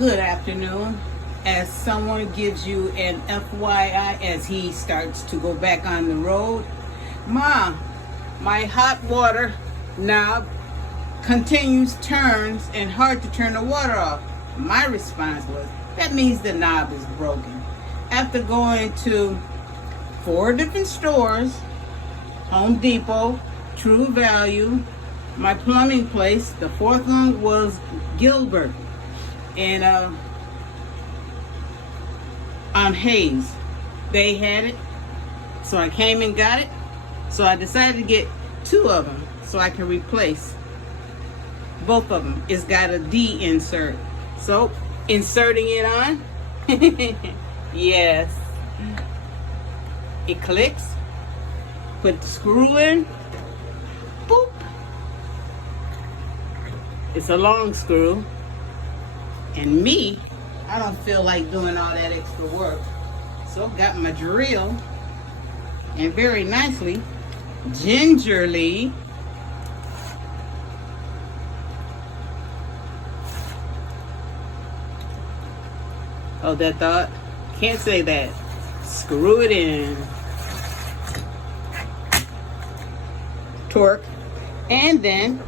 Good afternoon. As someone gives you an FYI as he starts to go back on the road, Ma, my hot water knob continues turns and hard to turn the water off. My response was, that means the knob is broken. After going to 4 different stores, Home Depot, True Value, my plumbing place, the 4th one was Gilbert, and on Hayes. They had it, so I came and got it. So I decided to get 2 of them so I can replace both of them. It's got a D insert. So inserting it on, yes, it clicks. Put the screw in, boop. It's a long screw, and me, I don't feel like doing all that extra work. So got my drill, and very nicely, gingerly, oh, that thought, can't say that, screw it in, torque, and then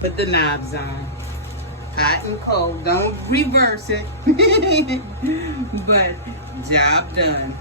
put the knobs on. Hot and cold, don't reverse it, but job done.